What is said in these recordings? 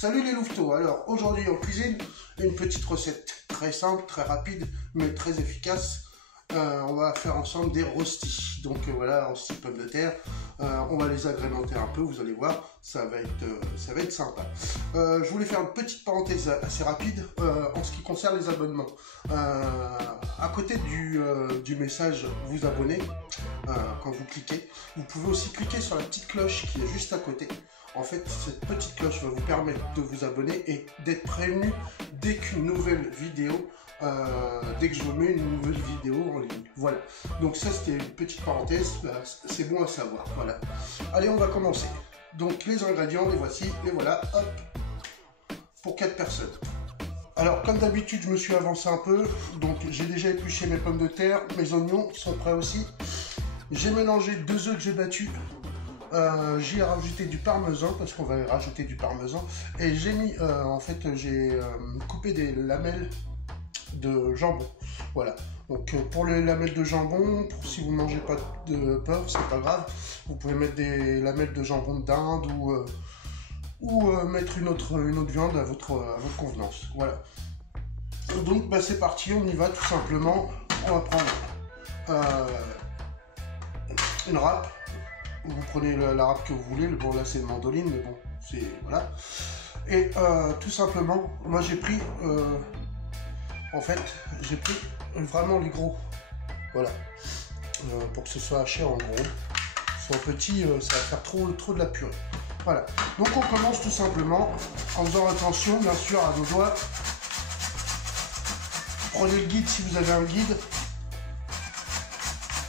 Salut les louveteaux. Alors aujourd'hui en cuisine, une petite recette très simple, très rapide, mais très efficace. On va faire ensemble des rostis. Donc voilà, rostis pommes de terre. On va les agrémenter un peu, vous allez voir, ça va être sympa. Je voulais faire une petite parenthèse assez rapide en ce qui concerne les abonnements. À côté du message vous abonner, quand vous cliquez, vous pouvez aussi cliquer sur la petite cloche qui est juste à côté. En fait, cette petite cloche va vous permettre de vous abonner et d'être prévenu dès qu'une nouvelle vidéo, dès que je remets une nouvelle vidéo en ligne. Voilà. Donc ça, c'était une petite parenthèse. C'est bon à savoir. Voilà. Allez, on va commencer. Donc les ingrédients, les voici. Les voilà. Hop. Pour 4 personnes. Alors, comme d'habitude, je me suis avancé un peu. Donc, j'ai déjà épluché mes pommes de terre. Mes oignons sont prêts aussi. J'ai mélangé 2 œufs que j'ai battus. J'y ai rajouté du parmesan parce qu'on va rajouter du parmesan et j'ai mis en fait j'ai coupé des lamelles de jambon. Voilà, donc pour les lamelles de jambon, si vous ne mangez pas de porc, c'est pas grave, vous pouvez mettre des lamelles de jambon d'Inde ou mettre une autre viande à votre convenance. Voilà, donc bah, c'est parti, on y va tout simplement. On va prendre une râpe. Vous prenez la râpe que vous voulez, bon là c'est une mandoline, mais bon, c'est voilà. Et tout simplement, moi j'ai pris, en fait, j'ai pris vraiment les gros, voilà, pour que ce soit haché en gros. Soit petit, ça va faire trop de la purée. Voilà, donc on commence tout simplement en faisant attention, bien sûr, à vos doigts. Prenez le guide si vous avez un guide.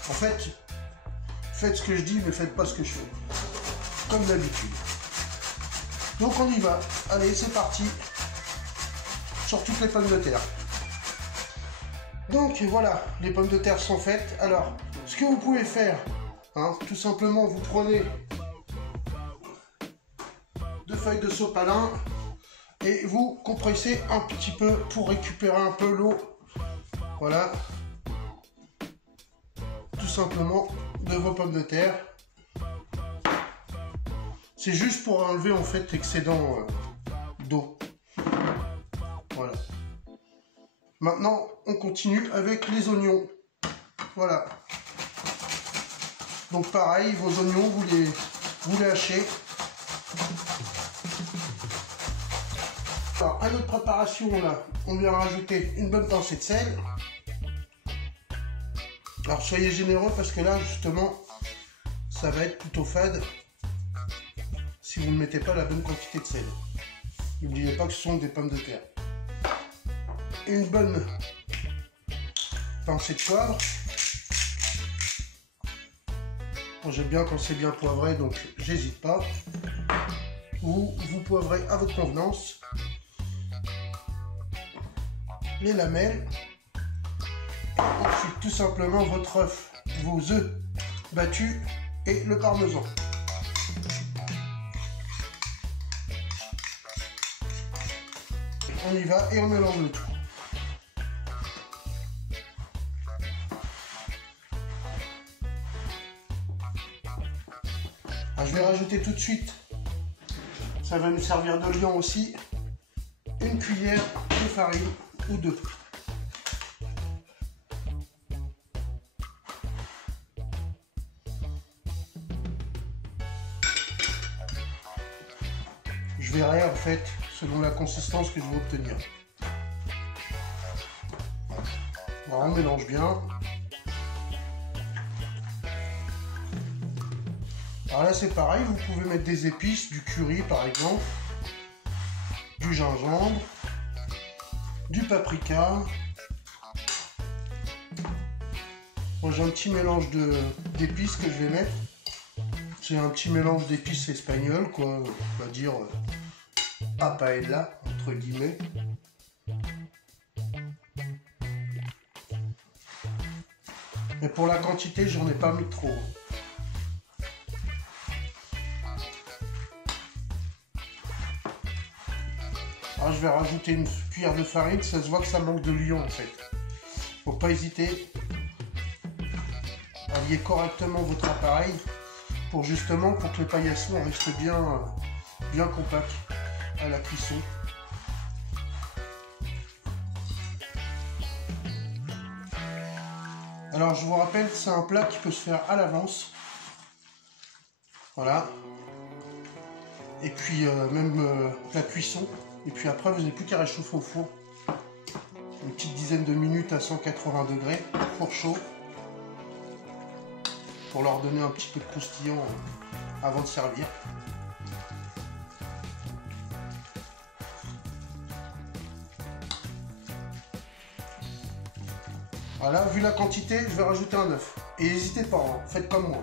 En fait, faites ce que je dis, mais faites pas ce que je fais. Comme d'habitude. Donc on y va. Allez, c'est parti. Sur toutes les pommes de terre. Donc voilà, les pommes de terre sont faites. Alors, ce que vous pouvez faire, hein, tout simplement, vous prenez 2 feuilles de sopalin et vous compressez un petit peu pour récupérer un peu l'eau. Voilà. Tout simplement de vos pommes de terre. C'est juste pour enlever en fait l'excédent d'eau. Voilà. Maintenant, on continue avec les oignons. Voilà. Donc pareil, vos oignons, vous les hachez. Alors, à notre préparation là, on vient rajouter une bonne pincée de sel. Alors soyez généreux parce que là justement ça va être plutôt fade si vous ne mettez pas la bonne quantité de sel. N'oubliez pas que ce sont des pommes de terre. Une bonne pincée de poivre. Moi j'aime bien quand c'est bien poivré, donc j'hésite pas. Vous poivrez à votre convenance. Les lamelles. Ensuite, tout simplement votre œuf, vos œufs battus et le parmesan. On y va et on mélange le tout. Alors, je vais rajouter tout de suite, ça va nous servir de liant aussi, une cuillère de farine ou 2. Je verrai en fait selon la consistance que je vais obtenir. Alors on mélange bien. Alors là c'est pareil, vous pouvez mettre des épices, du curry par exemple, du gingembre, du paprika. Moi j'ai un petit mélange d'épices que je vais mettre. C'est un petit mélange d'épices espagnoles, quoi, on va dire à paella, entre guillemets. Mais pour la quantité, j'en ai pas mis trop. Alors je vais rajouter une cuillère de farine, ça se voit que ça manque de liant en fait. Faut pas hésiter à lier correctement votre appareil pour que les paillassons restent bien compacts. à la cuisson. Alors je vous rappelle, c'est un plat qui peut se faire à l'avance. Voilà. Et puis même la cuisson. Et puis après, vous n'avez plus qu'à réchauffer au four. Une petite dizaine de minutes à 180 degrés, four chaud. Pour leur donner un petit peu de croustillant avant de servir. Voilà, vu la quantité, je vais rajouter un œuf. Et n'hésitez pas, hein, faites comme moi.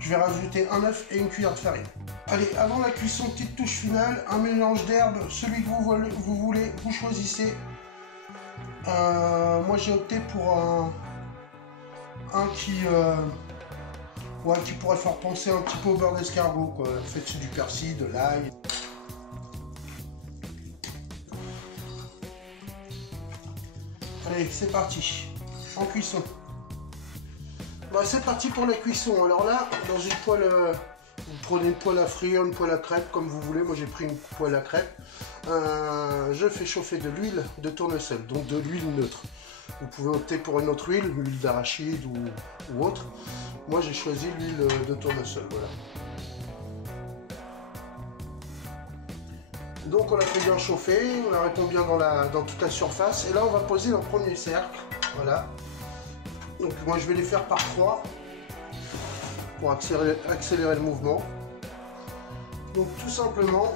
Je vais rajouter un œuf et une cuillère de farine. Allez, avant la cuisson, petite touche finale, un mélange d'herbes, celui que vous voulez, vous choisissez. Moi j'ai opté pour un qui pourrait faire penser un petit peu au beurre d'escargot, quoi. En fait, c'est du persil, de l'ail. Allez, c'est parti, en cuisson. Bah, c'est parti pour la cuisson. Alors là, dans une poêle, vous prenez une poêle à frire, une poêle à crêpes, comme vous voulez. Moi, j'ai pris une poêle à crêpes. Je fais chauffer de l'huile de tournesol, donc de l'huile neutre. Vous pouvez opter pour une autre huile, l'huile d'arachide ou autre. Moi, j'ai choisi l'huile de tournesol, voilà. Donc, on la fait bien chauffer, on la répand bien dans toute la surface. Et là, on va poser le premier cercle, voilà. Donc, moi, je vais les faire par 3 pour accélérer le mouvement. Donc, tout simplement,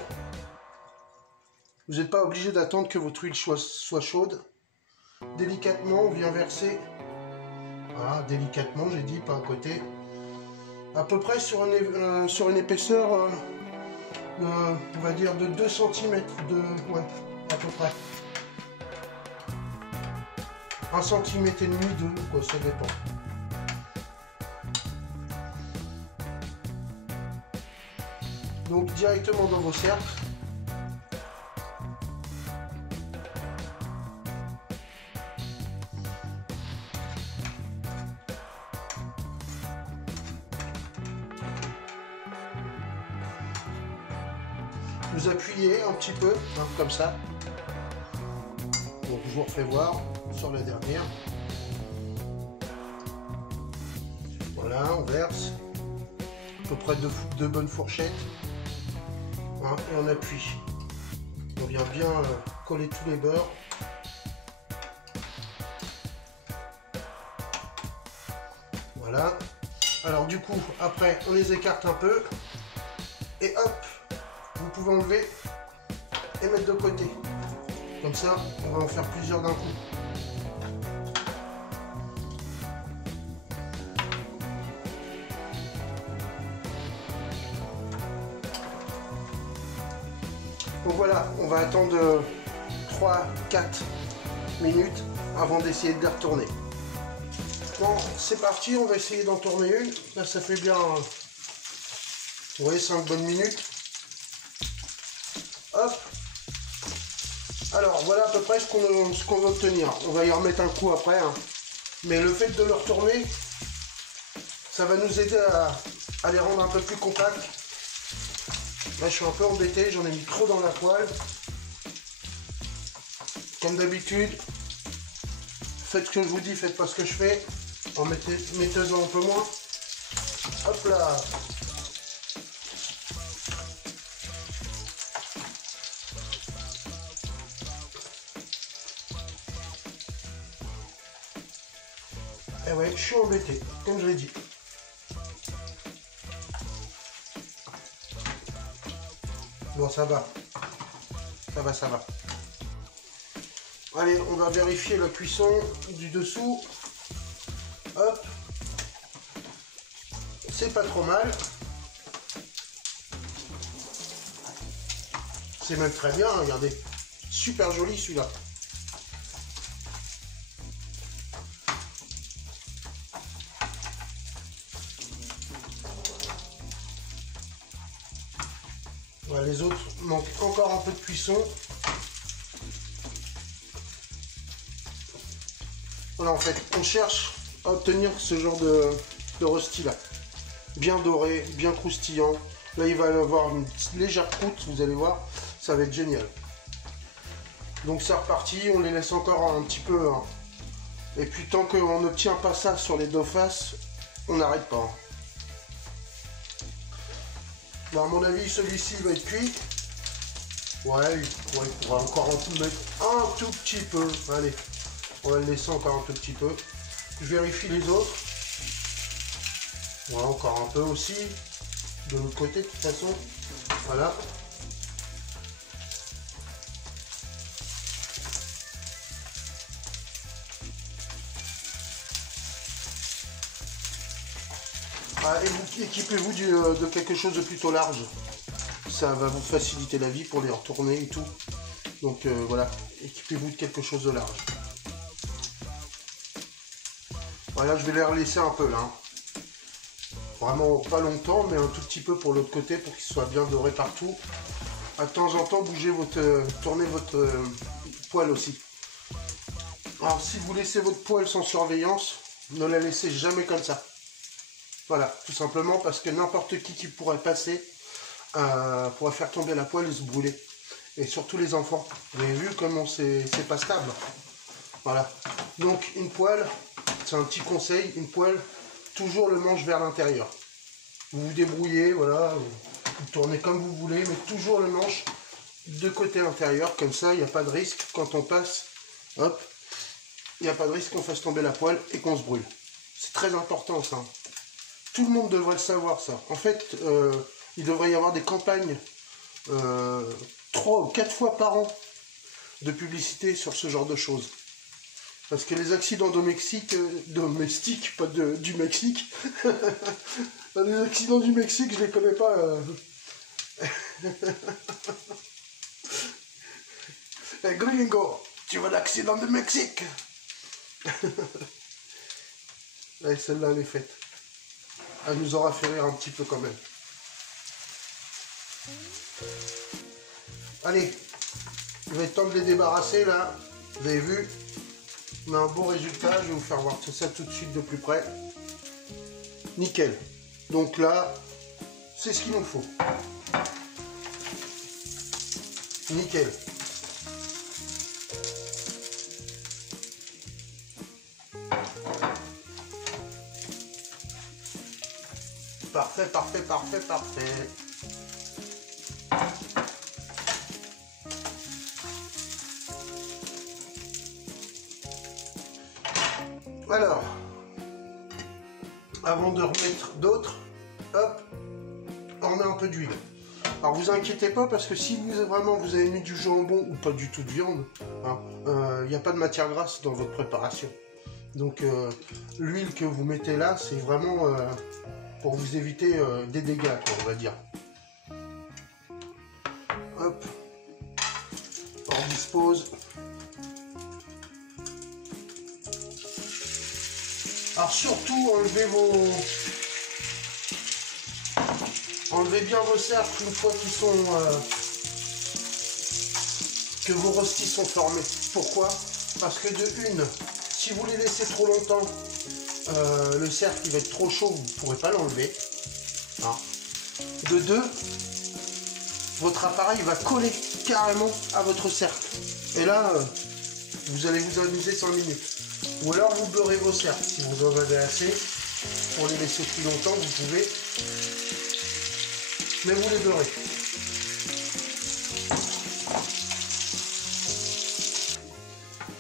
vous n'êtes pas obligé d'attendre que votre huile soit chaude. Délicatement, on vient verser, voilà, délicatement, j'ai dit, pas à côté, à peu près sur une épaisseur, on va dire de 2 cm, ouais, à peu près. 1 cm et demi, 2, quoi, ça dépend. Donc directement dans vos cercles. Vous appuyez un petit peu, hein, comme ça. Donc je vous refais voir sur la dernière. Voilà, on verse à peu près 2 bonnes fourchettes, hein, et on appuie. On vient bien coller tous les bords. Voilà. Alors du coup, après, on les écarte un peu et hop, vous pouvez enlever et mettre de côté. Comme ça, on va en faire plusieurs d'un coup. Donc voilà, on va attendre 3-4 minutes avant d'essayer de les retourner. Bon, c'est parti, on va essayer d'en tourner une. Là, ça fait bien, vous voyez, 5 bonnes minutes. Hop. Alors, voilà à peu près ce qu'on va obtenir. On va y remettre un coup après, hein. Mais le fait de le retourner, ça va nous aider à les rendre un peu plus compacts. Là, je suis un peu embêté, j'en ai mis trop dans la poêle. Comme d'habitude, faites ce que je vous dis, faites pas ce que je fais. Mettez-en un peu moins. Hop là. Et ouais, je suis embêté, comme je l'ai dit. Bon, ça va. Ça va, ça va. Allez, on va vérifier la cuisson du dessous. Hop. C'est pas trop mal. C'est même très bien, regardez. Super joli celui-là. Voilà, les autres manquent encore un peu de cuisson. Voilà, en fait, on cherche à obtenir ce genre de rosti là. Bien doré, bien croustillant. Là, il va y avoir une légère croûte, vous allez voir. ça va être génial. Donc c'est reparti, on les laisse encore un petit peu. Hein. Et puis tant qu'on n'obtient pas ça sur les deux faces, on n'arrête pas. Hein. Bon, à mon avis, celui-ci va être cuit. Ouais, il pourra encore mettre un tout petit peu. Allez, on va le laisser encore un tout petit peu. Je vérifie les autres. Ouais, encore un peu aussi. De l'autre côté, de toute façon. Voilà. Ah, et vous équipez-vous de quelque chose de plutôt large. Ça va vous faciliter la vie pour les retourner et tout. Donc voilà, équipez-vous de quelque chose de large. Voilà, je vais les relaisser un peu là. Hein. Vraiment pas longtemps, mais un tout petit peu pour l'autre côté pour qu'ils soient bien dorés partout. À de temps en temps, tournez votre poêle aussi. Alors si vous laissez votre poêle sans surveillance, ne la laissez jamais comme ça. Voilà, tout simplement parce que n'importe qui pourrait passer pourrait faire tomber la poêle et se brûler. Et surtout les enfants. Vous avez vu comment c'est pas stable. Voilà. Donc une poêle, c'est un petit conseil, une poêle, toujours le manche vers l'intérieur. Vous vous débrouillez, voilà, vous tournez comme vous voulez, mais toujours le manche de côté intérieur, comme ça, il n'y a pas de risque quand on passe, hop, il n'y a pas de risque qu'on fasse tomber la poêle et qu'on se brûle. C'est très important ça. Tout le monde devrait le savoir ça. En fait, il devrait y avoir des campagnes 3 ou 4 fois par an de publicité sur ce genre de choses. Parce que les accidents domestiques, pas du Mexique, les accidents du Mexique, je les connais pas. Hey, gringo, tu veux l'accident du Mexique? Ouais, celle-là, elle est faite. Elle nous aura fait rire un petit peu quand même. Allez, il va être temps de les débarrasser là. Vous avez vu? On a un beau résultat. Je vais vous faire voir tout ça tout de suite de plus près. Nickel. Donc là, c'est ce qu'il nous faut. Nickel. Parfait, parfait, parfait, parfait. Alors, avant de remettre d'autres, hop, on met un peu d'huile. Alors vous inquiétez pas parce que si vous avez mis du jambon ou pas du tout de viande, il n'y a pas de matière grasse dans votre préparation. Donc l'huile que vous mettez là, c'est vraiment pour vous éviter des dégâts, quoi, on va dire. Hop, on dispose. Alors surtout, enlevez bien vos cercles une fois que vos rostis sont formés. Pourquoi? Parce que de une, si vous les laissez trop longtemps, le cercle il va être trop chaud, vous ne pourrez pas l'enlever. Hein. De deux, votre appareil va coller carrément à votre cercle. Et là, vous allez vous amuser 5 minutes. Ou alors vous beurrez vos cercles, si vous en avez assez, pour les laisser plus longtemps, vous pouvez. Mais vous les beurrez.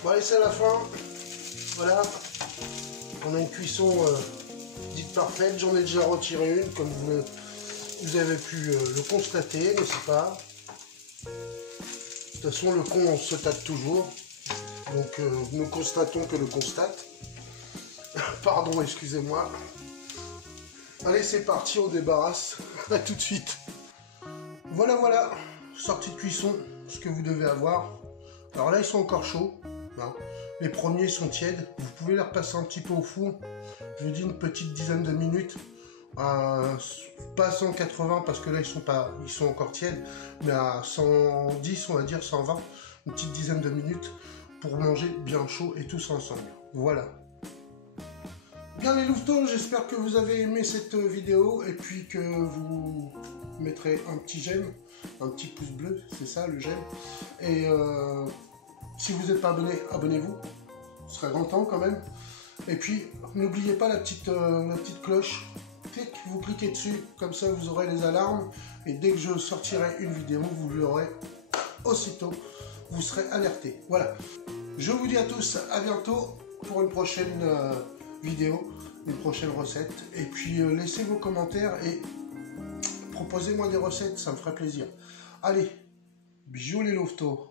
Bon allez, c'est à la fin. Voilà. On a une cuisson dite parfaite. J'en ai déjà retiré une, comme vous avez pu le constater, n'est-ce pas? De toute façon, le con, on se tâte toujours. Donc, nous constatons que le constate. Pardon, excusez-moi. Allez, c'est parti, on débarrasse. À tout de suite. Voilà, voilà. Sortie de cuisson, ce que vous devez avoir. Alors là, ils sont encore chauds. Hein. Les premiers sont tièdes. Vous pouvez les repasser un petit peu au four. Je vous dis une petite dizaine de minutes. Pas 180 parce que là, ils sont encore tièdes. Mais à 110, on va dire 120. Une petite dizaine de minutes. Pour manger bien chaud et tous ensemble. Voilà. Bien les louveteaux, j'espère que vous avez aimé cette vidéo et puis que vous mettrez un petit j'aime, un petit pouce bleu, c'est ça le j'aime. Et si vous n'êtes pas abonné, abonnez-vous, ce serait grand temps quand même. Et puis n'oubliez pas la petite cloche, clic, vous cliquez dessus, comme ça vous aurez les alarmes. Et dès que je sortirai une vidéo, vous l'aurez aussitôt, vous serez alerté. Voilà, je vous dis à tous à bientôt pour une prochaine vidéo, une prochaine recette. Et puis laissez vos commentaires et proposez-moi des recettes, ça me ferait plaisir. Allez, bisous les louveteaux.